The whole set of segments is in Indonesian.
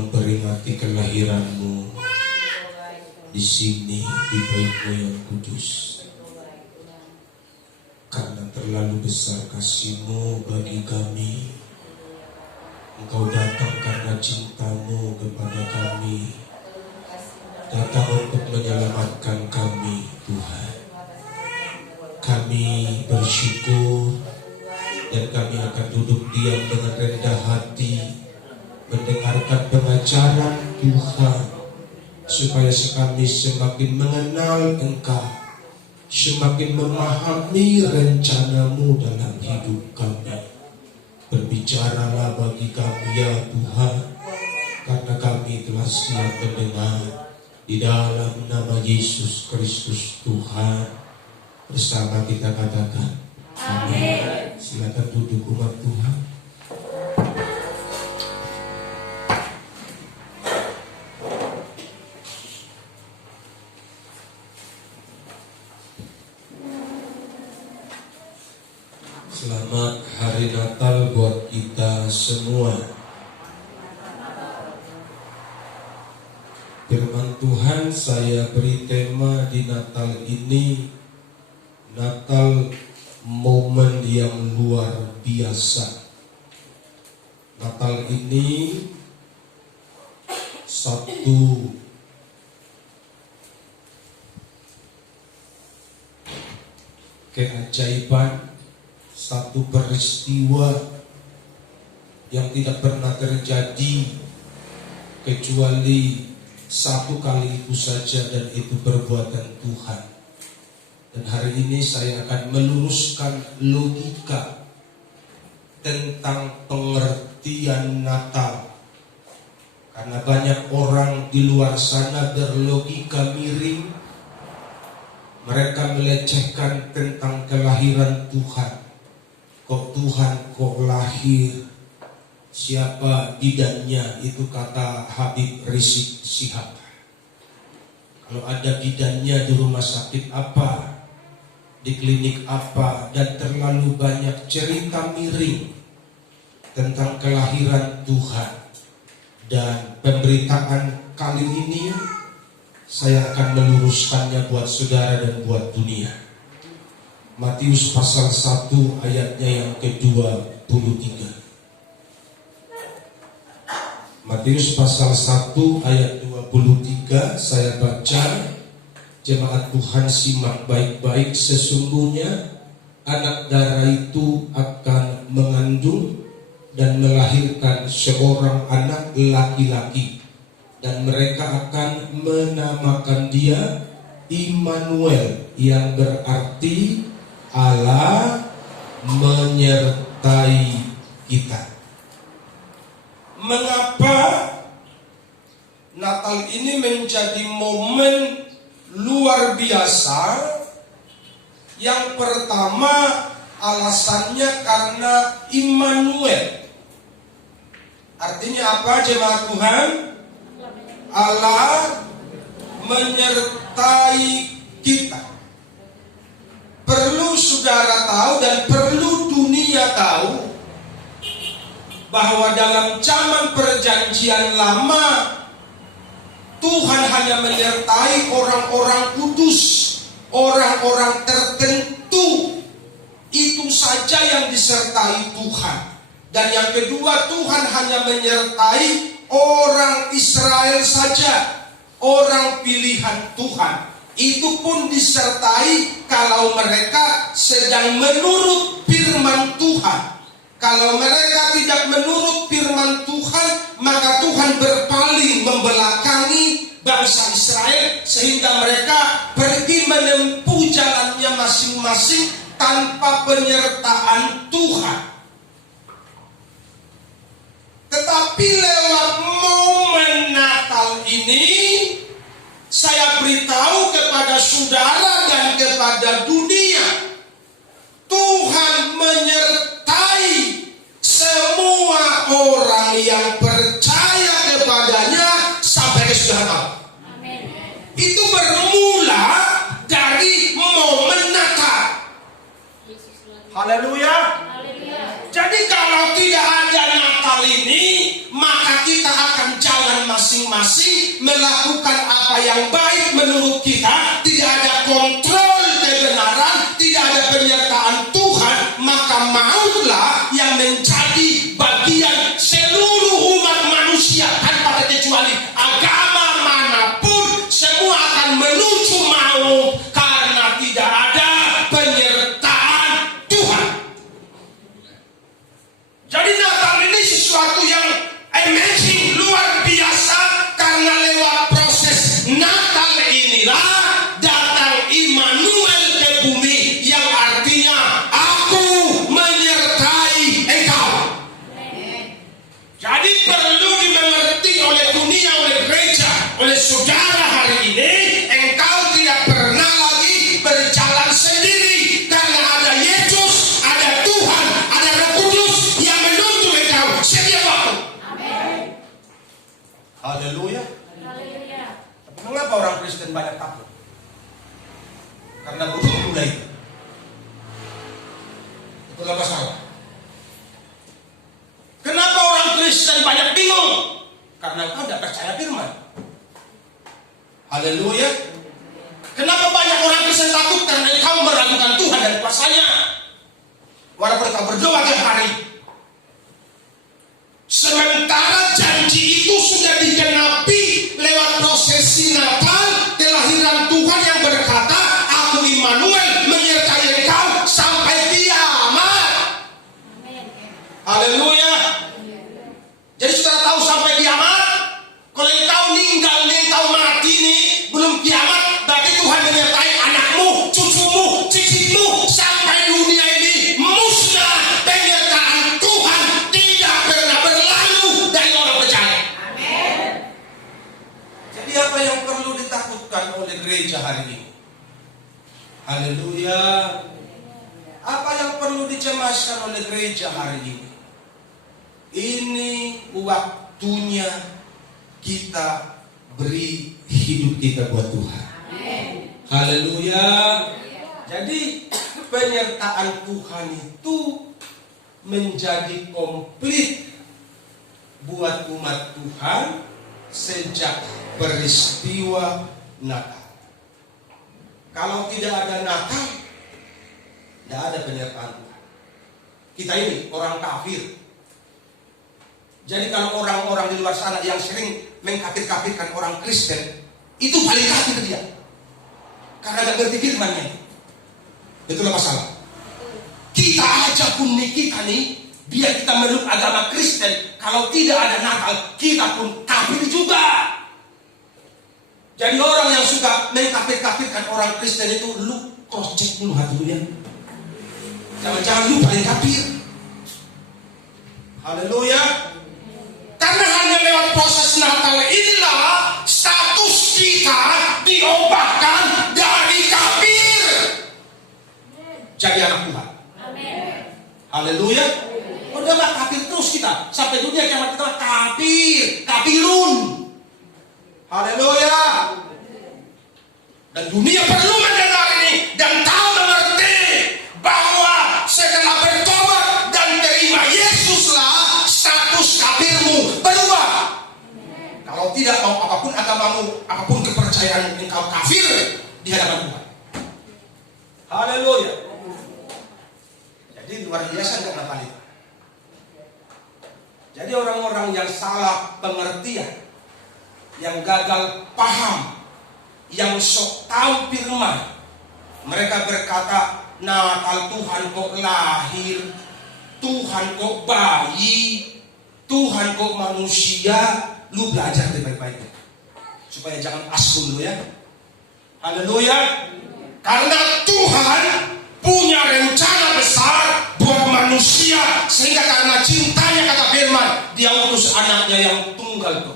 memperingati kelahiranmu di sini di Baitmu yang kudus. Karena terlalu besar kasih-Mu bagi kami, Engkau datang karena cinta-Mu kepada kami, datang untuk menyelamatkan kami, Tuhan. Kami bersyukur dan kami akan duduk diam dengan rendah hati mendengarkan pengajaran Tuhan, supaya kami semakin mengenal Engkau, semakin memahami rencana-Mu dalam hidup kami. Berbicaralah bagi kami ya Tuhan, karena kami telah siap mendengar. Di dalam nama Yesus Kristus Tuhan, bersama kita katakan amin. Silakan duduk umat Tuhan. Selamat hari Natal buat kita semua. Firman Tuhan saya beri tema di Natal ini, Natal momen yang luar biasa. Natal ini satu keajaiban, satu peristiwa yang tidak pernah terjadi kecuali satu kali itu saja, dan itu perbuatan Tuhan. Dan hari ini saya akan meluruskan logika tentang pengertian Natal, karena banyak orang di luar sana berlogika miring. Mereka melecehkan tentang kelahiran Tuhan. Kok Tuhan kok lahir? Siapa bidannya? Itu kata Habib Rizik Syihab. Kalau ada bidannya di rumah sakit apa, di klinik apa, dan terlalu banyak cerita miring tentang kelahiran Tuhan. Dan pemberitaan kali ini saya akan meluruskannya buat saudara dan buat dunia. Matius pasal 1 ayatnya yang ke-23. Matius pasal 1 ayat 23, saya baca. Jemaat Tuhan simak baik-baik. Sesungguhnya anak darah itu akan mengandung dan melahirkan seorang anak laki-laki, dan mereka akan menamakan dia Immanuel, yang berarti Allah menyertai kita. Mengapa Natal ini menjadi momen luar biasa? Yang pertama, alasannya karena Immanuel. Artinya apa jemaat Tuhan? Allah menyertai kita. Perlu saudara tahu dan perlu dunia tahu bahwa dalam zaman perjanjian lama, Tuhan hanya menyertai orang-orang kudus, orang-orang tertentu. Itu saja yang disertai Tuhan. Dan yang kedua, Tuhan hanya menyertai orang Israel saja, orang pilihan Tuhan. Itu pun disertai kalau mereka sedang menurut firman Tuhan. Kalau mereka tidak menurut firman Tuhan, maka Tuhan berpaling membelakangi bangsa Israel, sehingga mereka pergi menempuh jalannya masing-masing tanpa penyertaan Tuhan. Tetapi lewat momen Natal ini, saya beritahu kepada saudara dan kepada dunia, Tuhan menyertai semua orang yang percaya kepadanya sampai ke saudara. Itu bermula dari momen Natal. Haleluya. Jadi kalau tidak ada Natal ini, maka kita akan jalan melakukan apa yang baik menurut kita, tidak ada kontrol kebenaran, tidak ada penyertaan Tuhan, maka mautlah yang menjadi bagian seluruh umat manusia tanpa terkecuali. Agama manapun semua akan menuju maut karena tidak ada penyertaan Tuhan. Jadi Natal ini sesuatu yang amazing, luar biasa, karena lewat proses Natal inilah datang Immanuel ke bumi, yang artinya aku menyertai engkau. Jadi perlu dimengerti oleh dunia, oleh gereja, oleh saudara hari ini, engkau tidak pernah lagi berjalan sendiri, karena ada Yesus, ada Tuhan, ada Roh Kudus yang menuntun engkau setiap waktu. Haleluya. Tapi mengapa orang Kristen banyak takut? Karena belum mulai. Itulah masalah. Kenapa orang Kristen banyak bingung? Karena engkau tidak percaya firman. Haleluya. Kenapa banyak orang Kristen takut? Karena engkau meragukan Tuhan dan kuasanya. Walaupun engkau berdoa tiap hari, sementara janji itu sudah digenapi lewat prosesi Natal, kelahiran Tuhan yang berkata, aku Immanuel menyertai engkau sampai kiamat. Haleluya. Jadi saudara tahu sampai kiamat, kalau engkau meninggal, engkau mati nih, belum kiamat, berarti Tuhan menyertai anakmu, cucumu, cicitmu sampai dunia ini musnah. Penyertaan Tuhan tidak pernah berlalu dari orang percaya. Amin. Jadi apa yang perlu ditakutkan oleh gereja hari ini? Haleluya. Apa yang perlu dicemaskan oleh gereja hari ini? Ini waktunya kita beri hidup kita buat Tuhan. Amin. Haleluya. Jadi penyertaan Tuhan itu menjadi komplit buat umat Tuhan sejak peristiwa Natal. Kalau tidak ada Natal, tidak ada penyertaan Tuhan. Kita ini orang kafir. Jadi kalau orang-orang di luar sana yang sering mengkafir-kafirkan orang Kristen, itu paling kafir dia. Karena gak ngerti firmannya. Itulah masalah. Kita aja pun nih, kita nih, biar kita meluk agama Kristen, kalau tidak ada Natal, kita pun kafir juga. Jadi orang yang suka mengkafir-kafirkan orang Kristen itu, lu cross check dulu hati lu ya. Jangan-jangan lu paling kafir. Haleluya. Karena hanya lewat proses Natal inilah status kita diubahkan dari kafir jadi anak Tuhan. Amin. Haleluya. Udah gak kafir terus kita sampai dunia kiamat, kita kafirun. Haleluya. Dan dunia perlu mendengar ini dan tahu mengerti bahwa setelah bertobat dan terima Yesuslah status kafirmu berubah. Kalau tidak, mau apapun agamamu, apapun kepercayaan engkau kafir di hadapan Tuhan. Haleluya. Jadi luar biasa enggak Natal itu. Jadi orang-orang yang salah pengertian, yang gagal paham, yang sok tahu firman, mereka berkata, Natal Tuhan kok lahir, Tuhan kok bayi, Tuhan kok manusia. Lu belajar baik-baik supaya jangan asal dulu ya. Haleluya. Karena Tuhan punya rencana besar buat manusia, sehingga karena cintanya kata firman, dia utus anaknya yang tunggal itu.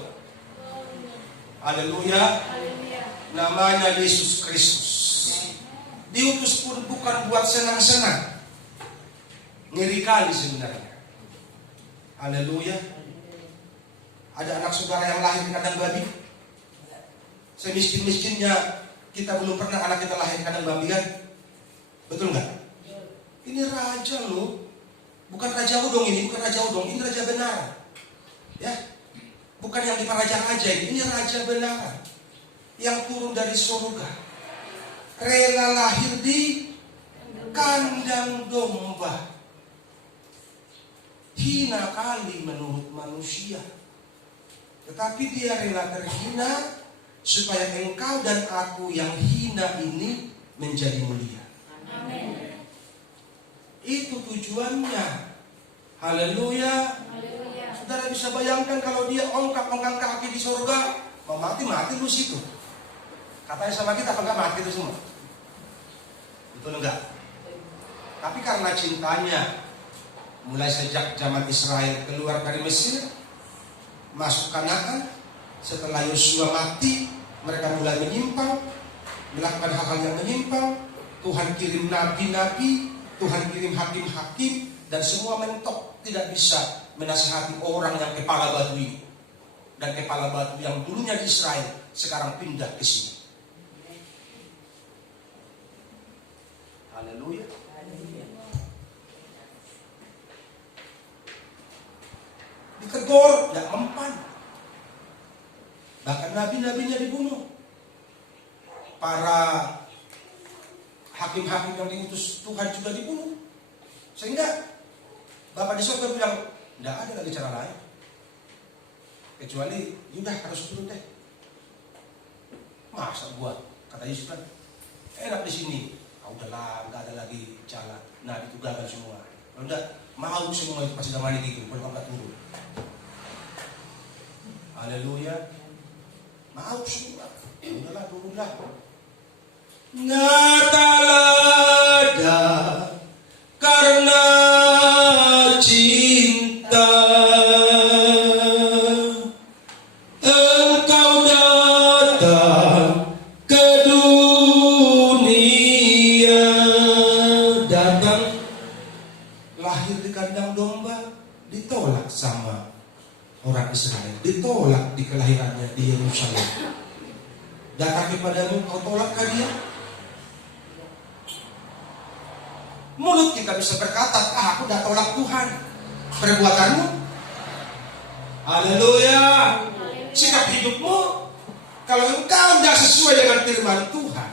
Haleluya. Namanya Yesus Kristus. Diutus pun bukan buat senang-senang, ngeri kali sebenarnya. Haleluya. Ada anak saudara yang lahir di kandang babi. Semiskin-miskinnya kita belum pernah anak kita lahir di kandang babi kan? Betul nggak? Ini raja loh. Bukan raja udong ini, bukan raja udong, ini raja benar. Ya. Bukan yang di raja-raja ini raja benaran yang turun dari surga, rela lahir di kandang domba. Hina kali menurut manusia, tetapi dia rela terhina supaya engkau dan aku yang hina ini menjadi mulia. Amin. Itu tujuannya. Haleluya. Saudara bisa bayangkan kalau dia ongkang kaki di surga, mau mati lu situ. Katanya sama kita, apa enggak mati itu semua? Betul enggak? Tapi karena cintanya, mulai sejak zaman Israel keluar dari Mesir, masuk Kanaan, setelah Yosua mati, mereka mulai menyimpang, melakukan hal-hal yang menyimpang. Tuhan kirim nabi-nabi, Tuhan kirim hakim-hakim, dan semua mentok, tidak bisa menasihati orang yang kepala batu ini. Dan kepala batu yang dulunya di Israel sekarang pindah ke sini. Haleluya. Ditegur, tidak mempan. Bahkan nabi-nabinya dibunuh. Para hakim-hakim yang diutus Tuhan juga dibunuh. Sehingga Bapak di surga bilang, tidak ada lagi cara lain. Kecuali, yaudah harus turun deh. Masa buat, kata Yesus kan, enak di sini. Udahlah, nggak ada lagi jalan. Nah, itu gagal semua. Kalau enggak, mau semua itu pasti damai gitu. Kalau nggak turun. Haleluya. Mau semua. Udahlah, turunlah. Ngatalada karena cinta engkau datang ke dunia, datang lahir di kandang domba, ditolak sama orang Israel, ditolak di kelahirannya di Yerusalem. Datang kepadamu, kau tolakkah dia? Mulut kita bisa berkata, aku dah tolak Tuhan. Perbuatanmu, haleluya. Sikap hidupmu, kalau engkau tidak sesuai dengan firman Tuhan,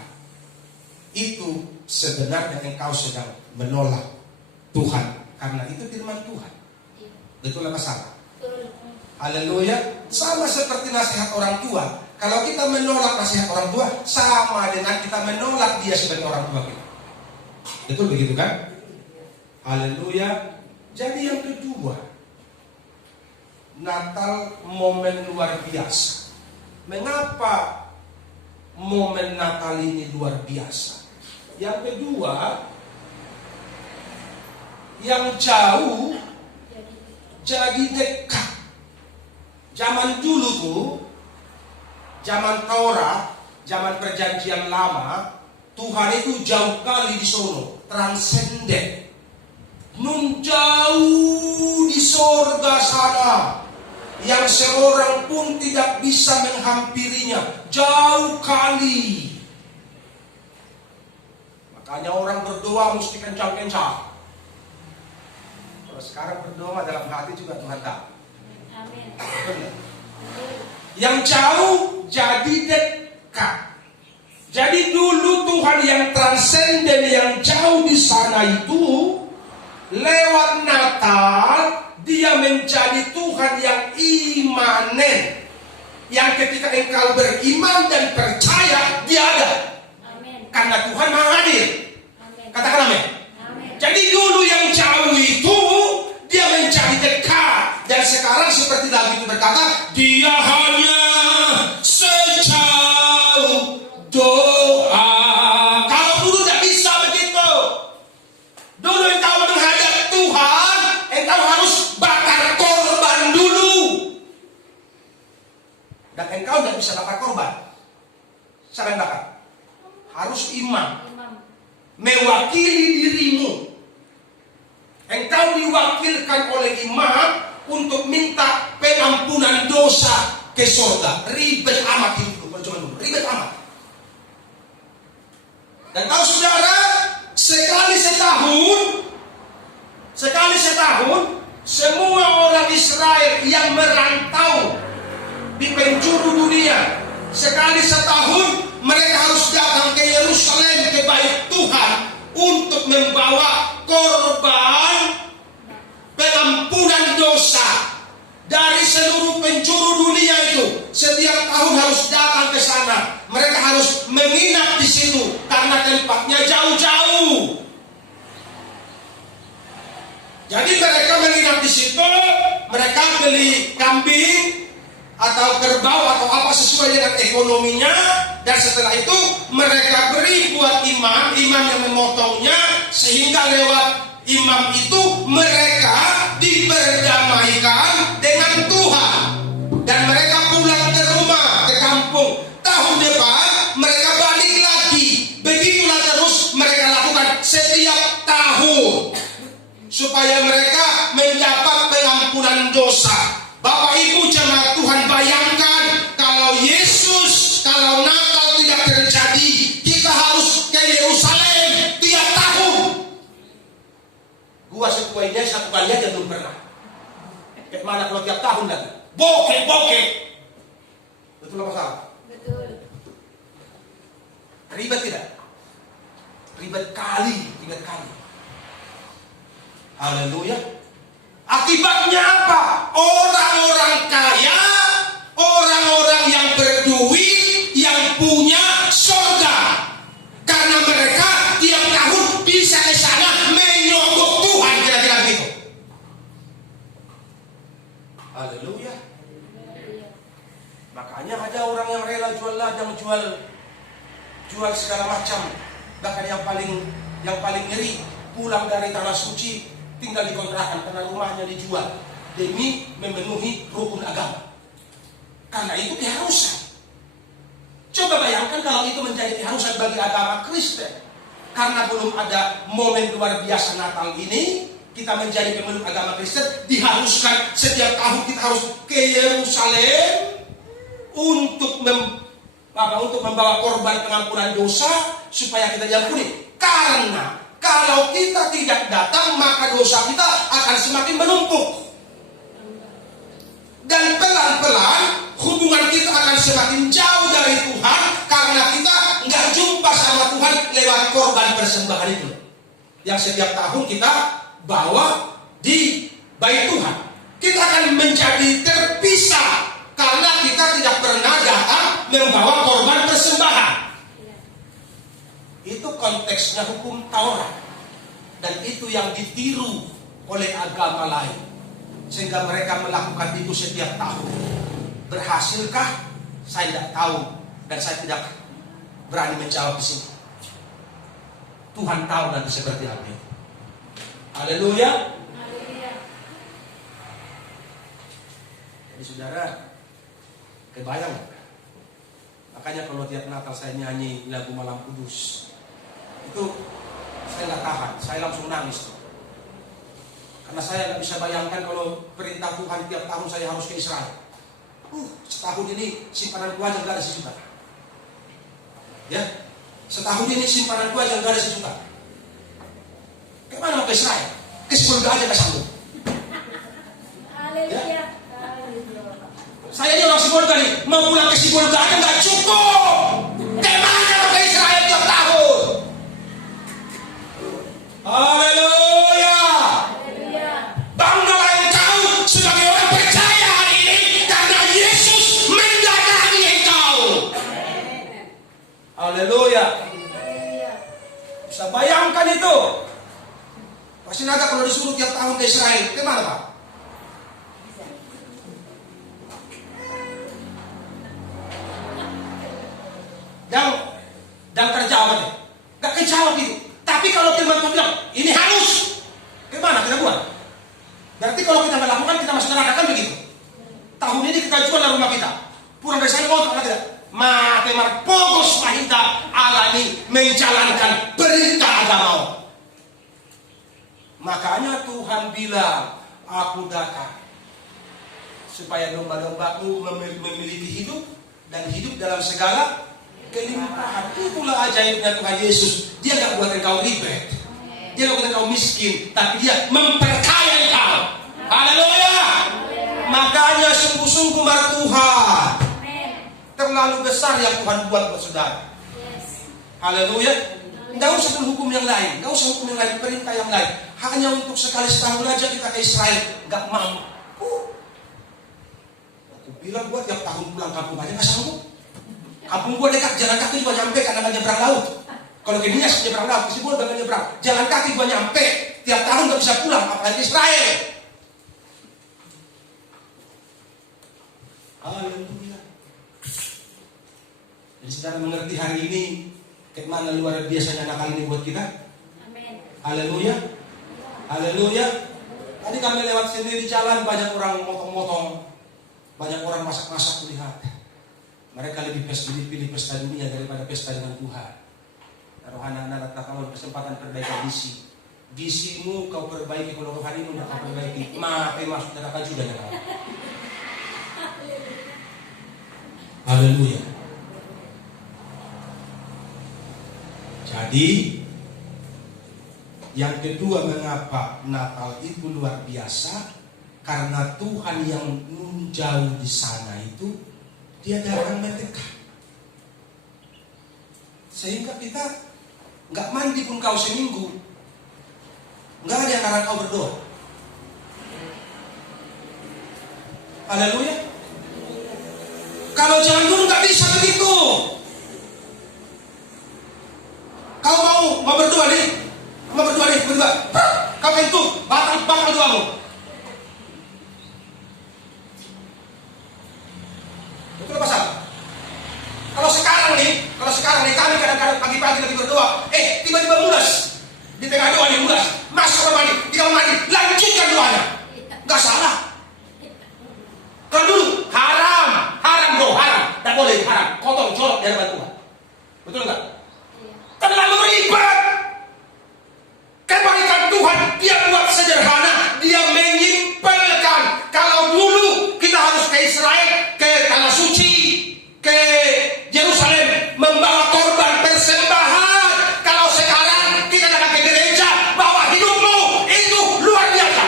itu sebenarnya engkau sedang menolak Tuhan. Karena itu firman Tuhan. Betul apa salah? Haleluya. Sama seperti nasihat orang tua. Kalau kita menolak nasihat orang tua, sama dengan kita menolak dia sebagai orang tua kita. Betul begitu kan? Haleluya. Jadi yang kedua, Natal momen luar biasa. Mengapa momen Natal ini luar biasa? Yang kedua, yang jauh jadi dekat. Zaman dulu tuh, zaman Taurat, zaman perjanjian lama, Tuhan itu jauh kali di sono, transenden. Nun jauh di sorga sana, yang seorang pun tidak bisa menghampirinya, jauh kali. Makanya orang berdoa mesti kencang-kencang. Kalau sekarang berdoa dalam hati juga Tuhan tahu. Amin. Benar. Yang jauh jadi dekat. Jadi dulu Tuhan yang transenden, yang jauh di sana itu, lewat Natal dia menjadi Tuhan yang imanen, yang ketika engkau beriman dan percaya dia ada. Amin. Karena Tuhan Maha Hadir. Amin. Katakan amin. Amin. Jadi dulu yang jauh itu dia menjadi dekat, dan sekarang seperti Daud itu berkata, dia hanya sejauh doa. Kalau dulu tidak bisa begitu. Dulu engkau menghadap Tuhan, engkau harus bakar korban dulu. Dan engkau tidak bisa bakar korban. Siapa yang bakar? Harus imam. Mewakili dirimu. Engkau diwakilkan oleh imam untuk minta pengampunan dosa ke surga. Ribet amat hidupku, percuma dulu. Ribet amat. Dan tahu saudara, sekali setahun, semua orang Israel yang merantau di penjuru dunia. Sekali setahun mereka harus datang ke Yerusalem, ke bait Tuhan, untuk membawa korban pengampunan dosa. Dari seluruh penjuru dunia itu setiap tahun harus datang ke sana. Mereka harus menginap di situ karena tempatnya jauh-jauh. Jadi mereka menginap di situ, mereka beli kambing atau kerbau atau apa sesuai dengan ekonominya, dan setelah itu mereka beri buat imam yang memotongnya, sehingga lewat imam itu mereka diperdamaikan dengan Tuhan dan mereka pulang ke rumah, ke kampung. Tahun depan mereka balik lagi. Begitulah terus mereka lakukan setiap tahun supaya mereka mendapat pengampunan dosa. Bapak Ibu jemaat Tuhan, bayangkan kalau Yesus, kalau Natal tidak terjadi, kita harus ke Yerusalem tiap tahun. Gua setuainya satu kali aja belum pernah. Kayak mana kalau tiap tahun lagi? Bokeh. Betul apa salah? Betul. Ribet tidak? Ribet kali. Haleluya. Akibatnya apa? Orang-orang kaya, orang-orang yang berduit, yang punya surga. Karena mereka tiap tahun bisa ke sana menyogok Tuhan, kira-kira begitu. Haleluya. Makanya ada orang yang rela jual ladang, jual segala macam. Bahkan yang paling ngeri, pulang dari tanah suci tinggal di kontrakan karena rumahnya dijual demi memenuhi rukun agama. Karena itu keharusan. Coba bayangkan kalau itu menjadi keharusan bagi agama Kristen. Karena belum ada momen luar biasa Natal ini, kita menjadi pemeluk agama Kristen, diharuskan setiap tahun kita harus ke Yerusalem untuk membawa korban pengampunan dosa supaya kita diampuni. Karena kalau kita tidak datang, maka dosa kita akan semakin menumpuk. Dan pelan-pelan hubungan kita akan semakin jauh dari Tuhan karena kita nggak jumpa sama Tuhan lewat korban persembahan itu yang setiap tahun kita bawa di bait Tuhan. Kita akan menjadi terpisah karena kita tidak pernah datang membawa korban persembahan. Itu konteksnya hukum Taurat, dan itu yang ditiru oleh agama lain, sehingga mereka melakukan itu setiap tahun. Berhasilkah? Saya tidak tahu, dan saya tidak berani menjawab di sini. Tuhan tahu nanti seperti apa itu. Haleluya. Jadi saudara, kebayang? Makanya kalau tiap Natal saya nyanyi lagu Malam Kudus, itu saya nggak tahan, saya langsung nangis tuh. Karena saya nggak bisa bayangkan kalau perintah Tuhan tiap tahun saya harus ke Israel. Setahun ini simpanan gua aja nggak ada sejuta. Ya, setahun ini simpanan gua aja nggak ada sejuta. Kemana mau ke Israel? Ke Sepulga aja nggak sanggup. Haleluya. Saya ini orang Sepulga nih, mau pulang ke Sepulga aja nggak cukup. Kemana mau ke Israel tiap tahun? Haleluya. Banggalah engkau sebagai orang percaya hari ini karena Yesus mendatangi engkau. Haleluya. Bisa bayangkan itu. Pasti naga kalau disuruh tiap tahun ke Israel, kemana Pak? Dan terjawab aja. Gak kejawab itu. Tapi kalau teman-teman bilang, ini harus, gimana kita buat? Berarti kalau kita melakukan, kita masuk neraka, kan begitu. Tahun ini kita jual rumah kita. Pulang dari sana, mau tidak? Matemar pokos mahita alami menjalankan perintah agama. Makanya Tuhan bilang, aku datang supaya domba-dombaku memiliki hidup dan hidup dalam segala kelimpahan. Itulah ajaibnya Tuhan Yesus. Dia gak buat engkau ribet, dia gak buat engkau miskin, tapi dia memperkaya engkau. Haleluya. Makanya sungguh-sungguh marah Tuhan. Amen. Terlalu besar yang Tuhan buat buat saudara. Yes. Haleluya. Nggak usah hukum yang lain, nggak usah hukum yang lain, perintah yang lain. Hanya untuk sekali setahun aja kita ke Israel, nggak mampu. Aku bilang buat tiap tahun pulang kampung aja nggak sanggup. Kampung gua dekat, jalan kaki gua nyampe karena nggak nyebrang laut. Kalau gini ya nyebrang laut, mesti gua nggak nyebrang. Jalan kaki gua nyampe, tiap tahun nggak bisa pulang, apalagi Israel. Haleluya. Jadi saudara mengerti hari ini kemana luar biasanya nakal ini buat kita. Amin. Haleluya. Haleluya. Tadi kami lewat sendiri jalan, banyak orang motong-motong, banyak orang masak-masak melihat. Mereka lebih pilih pesta dunia daripada pesta dengan Tuhan. Rohana anak kalau kesempatan perbaikan gisi. Gisimu kau perbaiki, kalau rohanimu kau perbaiki. Mati masuk neraka juga ya. Haleluya. Jadi yang kedua, mengapa Natal itu luar biasa? Karena Tuhan yang jauh di sana itu Dia datang mendekat. Sehingga kita nggak mandi pun kau seminggu, nggak ada yang larang kau berdoa. Haleluya. Kalau zaman dulu nggak bisa begitu. Kau mau berdoa nih, berdoa. Kau itu batal doamu. Betul apa salah? Kalau sekarang nih kami kadang-kadang pagi-pagi lagi berdoa, tiba-tiba mulas di tengah doa nih mulas, masuk ke mandi, tinggal mandi, lanjutkan doanya, nggak salah. Kalau dulu haram bro, haram, tidak boleh, haram, kotor, jorok di hadapan Tuhan. Betul nggak? Terlalu ribet. Kebaikan Tuhan Dia buat sederhana, Dia menyimpelkan. Kalau dulu kita harus ke Israel, ke tanah suci, ke Yerusalem, membawa korban persembahan. Kalau sekarang kita datang ke gereja, bawa hidupmu, itu luar biasa.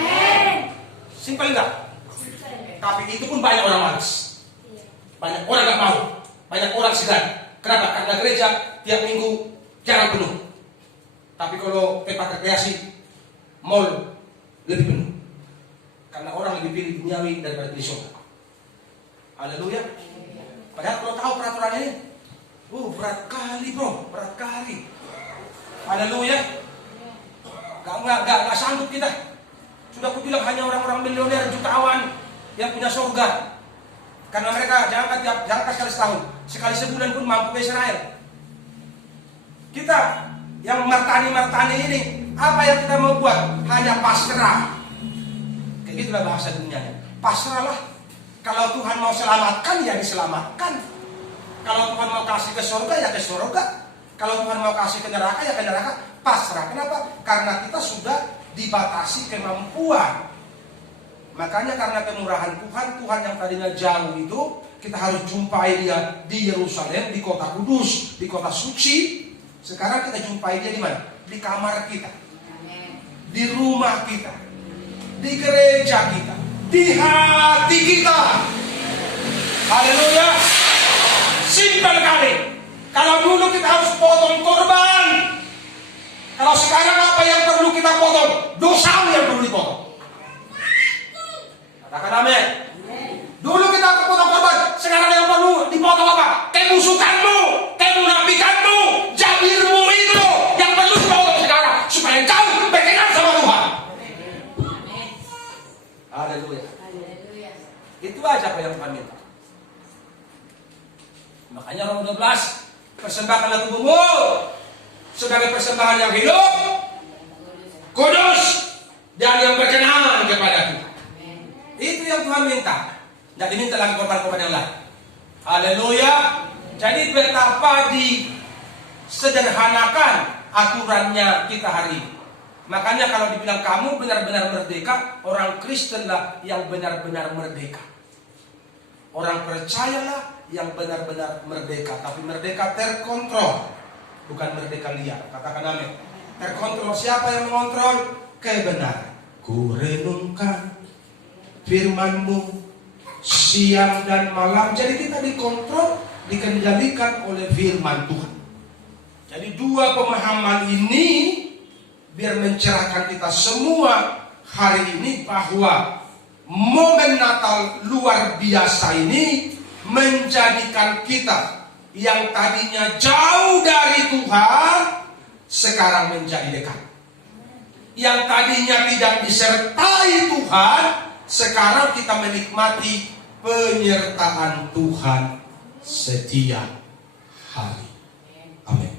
Amin. Simpel enggak? Tapi itu pun banyak orang malas. Banyak orang nggak mau, banyak orang segan. Kenapa? Karena gereja tiap minggu jarang penuh. Tapi kalau tempat rekreasi, mall lebih penuh. Karena orang lebih pilih duniawi daripada pilih surga. Haleluya. Padahal kalau tahu peraturan ini, berat kali bro, berat kali. Haleluya. Gak sanggup kita. Sudah aku bilang hanya orang-orang milioner jutawan yang punya surga. Karena mereka jangan sekali setahun, sekali sebulan pun mampu ke Israel. Kita yang martani ini, apa yang kita mau buat? Hanya pasrah. Kayak gitulah bahasa dunianya. Pasrahlah. Kalau Tuhan mau selamatkan, ya diselamatkan. Kalau Tuhan mau kasih ke surga, ya ke surga. Kalau Tuhan mau kasih ke neraka, ya ke neraka. Pasrah. Kenapa? Karena kita sudah dibatasi kemampuan. Makanya karena kemurahan Tuhan yang tadinya jauh itu, kita harus jumpai Dia di Yerusalem, di kota kudus, di kota suci. Sekarang kita jumpai Dia di mana? Di kamar kita, di rumah kita, di gereja kita, di hati kita. Haleluya. Simpel kali. Kalau dulu kita harus potong korban, kalau sekarang apa yang perlu kita potong? Dosamu yang perlu dipotong. Katakan amin. Dulu kita potong korban, sekarang yang perlu dipotong apa? Kemusukanmu, kemunafikanmu, jabirmu itu yang perlu dipotong sekarang, supaya kau berkenan sama Tuhan. Haleluya. Itu aja apa yang Tuhan minta. Makanya Roma 12, persembahkanlah tubuhmu sebagai persembahan yang hidup, kudus, dan yang berkenan kepada Tuhan. Itu yang Tuhan minta. Tidak diminta lagi korban-korban yang lain. Haleluya. Jadi betapa disederhanakan aturannya kita hari ini. Makanya kalau dibilang kamu benar-benar merdeka, orang Kristenlah yang benar-benar merdeka. Orang percayalah yang benar-benar merdeka. Tapi merdeka terkontrol, bukan merdeka liar. Katakan amin. Terkontrol. Siapa yang mengontrol? Kebenaran. Ku renungkan firman-Mu siang dan malam. Jadi kita dikontrol, dikendalikan oleh firman Tuhan. Jadi dua pemahaman ini biar mencerahkan kita semua hari ini, bahwa momen Natal luar biasa ini menjadikan kita yang tadinya jauh dari Tuhan sekarang menjadi dekat. Yang tadinya tidak disertai Tuhan, sekarang kita menikmati penyertaan Tuhan setiap hari. Amin.